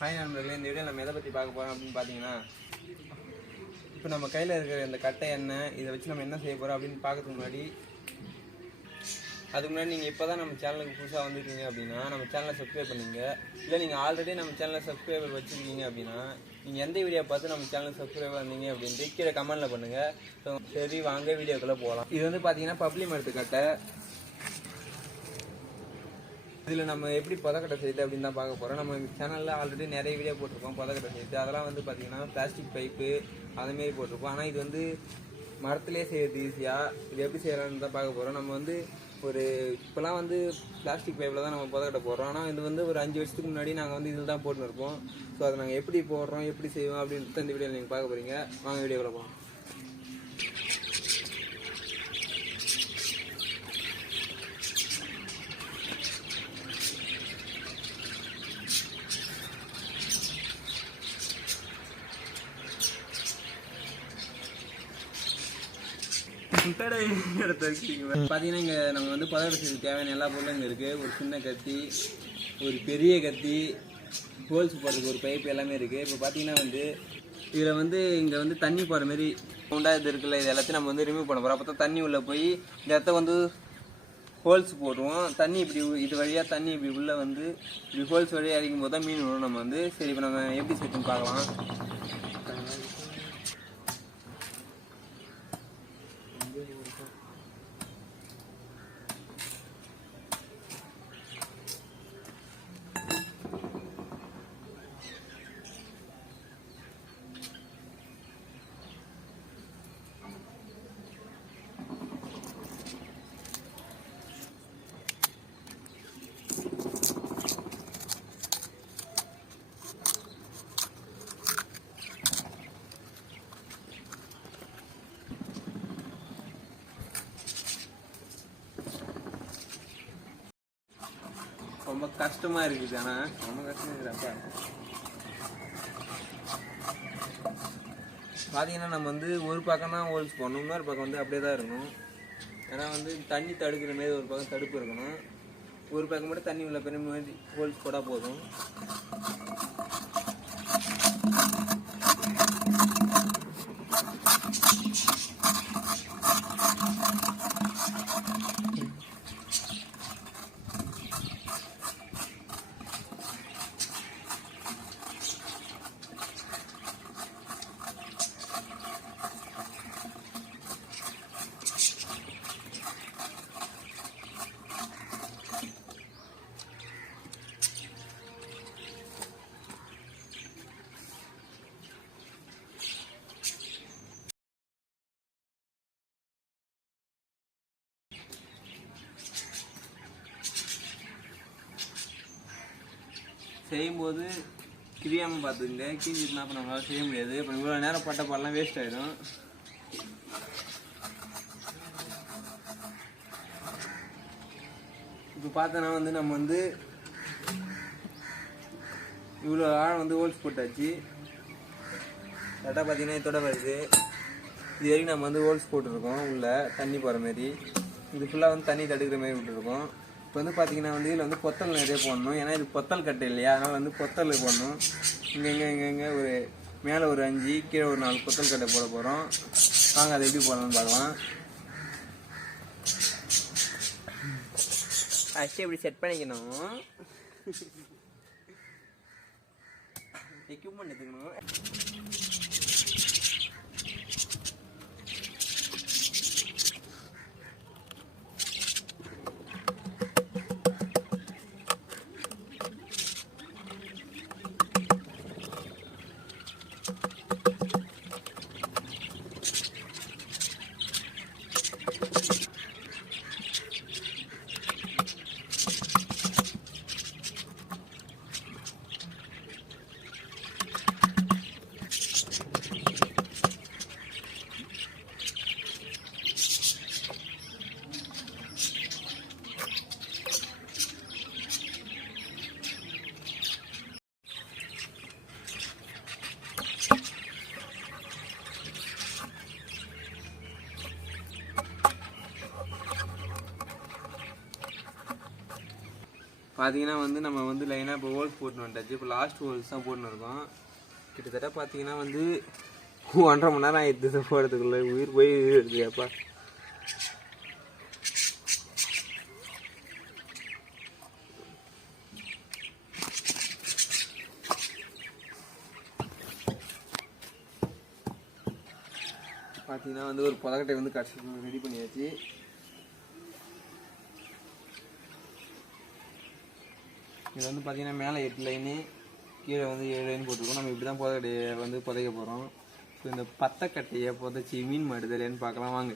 Hi நண்பர்களே, இந்த video நம்ம எதை பற்றி பார்க்க போகிறோம் அப்படின்னு பார்த்தீங்கன்னா, இப்போ நம்ம கையில் இருக்கிற இந்த கட்டை எண்ணெய் இதை வச்சு நம்ம என்ன செய்ய போகிறோம் அப்படின்னு பார்க்கறதுக்கு முன்னாடி நீங்கள் இப்போ தான் நம்ம சேனலுக்கு புதுசாக வந்துருக்கீங்க அப்படின்னா நம்ம சேனலை சப்ஸ்கிரைப் பண்ணுங்க. இல்லை நீங்கள் ஆல்ரெடி நம்ம சேனலில் சப்ஸ்கிரைபர் வச்சுருக்கீங்க அப்படின்னா நீங்கள் எந்த வீடியோ பார்த்து நம்ம சேனலுக்கு சப்ஸ்கிரைபர் வந்தீங்க அப்படின்ட்டு கீழே கமெண்ட்டில் பண்ணுங்கள். ஸோ சரி, வாங்க வீடியோக்குள்ளே போகலாம். இது வந்து பார்த்தீங்கன்னா பப்ளி மரத்து கட்டை. இதில் நம்ம எப்படி புதக்கட்டை செய்யுது அப்படின்னு தான் பார்க்க போகிறோம். நம்ம சேனலில் ஆல்ரெடி நிறைய வீடியோ போட்டிருக்கோம் புதக்கட்டை செய்யுது. அதெல்லாம் வந்து பார்த்திங்கன்னா பிளாஸ்டிக் பைப்பு அதேமாரி போட்டிருப்போம். ஆனால் இது வந்து மரத்துலேயே செய்யறது ஈஸியாக. இது எப்படி செய்யலான்னு தான் பார்க்க போகிறோம். நம்ம வந்து இப்போலாம் வந்து பிளாஸ்டிக் பைப்பில் தான் நம்ம புதக்கட்டை போடுறோம். ஆனால் இது வந்து ஒரு 5 வருஷத்துக்கு முன்னாடி நாங்கள் வந்து இதில் தான் போட்டுன்னு இருப்போம். ஸோ அதை நாங்கள் எப்படி போடுறோம், எப்படி செய்வோம் அப்படின்ட்டு இந்த வீடியோவில் நீங்கள் பார்க்க போகிறீங்க. வாங்க வீடியோவில் போகலாம். பார்த்தீங்கன்னா இங்கே நம்ம வந்து புதக்கட்டை செய்ய தேவையான எல்லா பொருளும் இங்கே இருக்குது. ஒரு சின்ன கத்தி, ஒரு பெரிய கத்தி, ஹோல்ஸ் போடுறதுக்கு ஒரு பைப் எல்லாமே இருக்குது. இப்போ பார்த்தீங்கன்னா வந்து இதில் வந்து இங்கே வந்து தண்ணி போகிற மாதிரி உண்டாக இது இருக்குல்ல, இது எல்லாத்தையும் நம்ம வந்து ரிமூவ் பண்ண போகிறோம். அப்போ தான் தண்ணி உள்ளே போய் இந்த இடத்த வந்து ஹோல்ஸ் போடுவோம். தண்ணி இப்படி இது வழியாக தண்ணி இப்படி உள்ளே வந்து இப்படி ஹோல்ஸ் வழியாக அடிக்கும் போது தான் மீன் விடும். நம்ம வந்து சரி, இப்போ நம்ம எப்படி செய்யணும்னு பார்க்கலாம். ரொம்ப கஷ்டமா இருக்குது. ஆனால் ரொம்ப கஷ்டம் இருக்குறப்ப பார்த்தீங்கன்னா நம்ம வந்து ஒரு பக்கம் தான் ஹோல்ஸ் போடணும், இன்னொரு பக்கம் வந்து அப்படியே தான் இருக்கணும். ஏன்னா வந்து தண்ணி தடுக்கிற மாரி ஒரு பக்கம் தடுப்பு இருக்கணும். ஒரு பக்கம் மட்டும் தண்ணி உள்ள பெரிய மாதிரி ஹோல்ஸ் போட்டால் போதும். செய்யும்போது கிரியாமல் பார்த்துக்குங்க. கீஞ்சிட்டுனா அப்போ நம்மளால் செய்ய முடியாது. இப்போ இவ்வளோ நேரம் பட்ட பாடலாம் வேஸ்ட் ஆகிடும். இப்போ பார்த்தோன்னா வந்து நம்ம வந்து இவ்வளோ ஆழம் வந்து ஹோல்ஸ் போட்டாச்சு. கரெக்டாக பார்த்தீங்கன்னா இதோட வருது. இது வரைக்கும் நம்ம வந்து ஹோல்ஸ் போட்டுருக்கோம் உள்ளே தண்ணி போகிற மாதிரி. இது ஃபுல்லாக வந்து தண்ணி தடுக்கிற மாதிரி விட்டுருக்கோம். இப்போ வந்து பார்த்தீங்கன்னா வந்து இதில் வந்து பொத்தல் நிறைய போடணும். ஏன்னா இது பொத்தல் கட்டை இல்லையா, அதனால் வந்து பொத்தல் போடணும். இங்கே ஒரு மேலே ஒரு 5, கீழே ஒரு 4 பொத்தல் கட்டை போட போகிறோம். வாங்க அதை எப்படி போடலாம்னு பார்க்கலாம். ஃபஸ்ட்டு இப்படி செட் பண்ணிக்கணும். எக்யூப்மெண்ட் எடுத்துக்கணும். பார்த்தீங்கன்னா வந்து நம்ம வந்து லைனாக இப்போ ஹோல்ஸ் போட்டுன்னு வந்தாச்சு. இப்போ லாஸ்ட் ஹோல்ஸ் தான் போட்டுன்னு இருக்கோம். கிட்டத்தட்ட பார்த்தீங்கன்னா வந்து 1.5 மணி நேரம் ஆயிடுது போகிறதுக்குள்ளே. உயிர் போய் இருக்குப்பா. பார்த்தீங்கன்னா வந்து ஒரு புதக்கட்டை வந்து கடைசி ரெடி பண்ணியாச்சு. இது வந்து பார்த்தீங்கன்னா மேலே 8 லைனு, கீழே வந்து 7 லைன் போட்டிருக்கோம். நம்ம இப்படி தான் புதக்கட்டையை வந்து புதைக்க போகிறோம். ஸோ இந்த பத்தக்கட்டையை புதைச்சி மீன் மாடுதலேன்னு பார்க்கலாம் வாங்க.